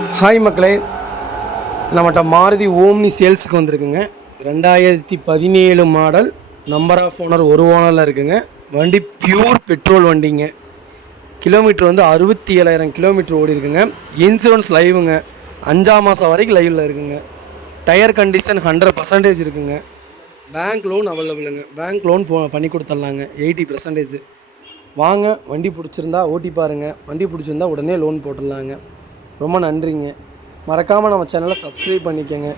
Hi மக்களே, நம்மகிட்ட Maruti omni சேல்ஸுக்கு வந்திருக்குங்க. 2017 மாடல், நம்பர் ஆஃப் ஓனர் ஒரு ஓனரில் இருக்குங்க. வண்டி பியூர் பெட்ரோல் வண்டிங்க. கிலோமீட்டர் வந்து 67,000 கிலோமீட்டர் ஓடி இருக்குங்க. இன்சூரன்ஸ் லைவுங்க, 5ஆம் மாதம் வரைக்கும் லைவில் இருக்குங்க. டயர் கண்டிஷன் 100% இருக்குங்க. பேங்க் லோன் அவைலபிளுங்க. பேங்க் லோன் பண்ணி கொடுத்துட்லாங்க 80%. வாங்க, வண்டி பிடிச்சிருந்தா ஓட்டி பாருங்கள். வண்டி பிடிச்சிருந்தா உடனே லோன் போட்டுடலாங்க. ரொம்ப நன்றிங்க. மறக்காமல் நம்ம சேனலை சப்ஸ்கிரைப் பண்ணிக்கோங்க.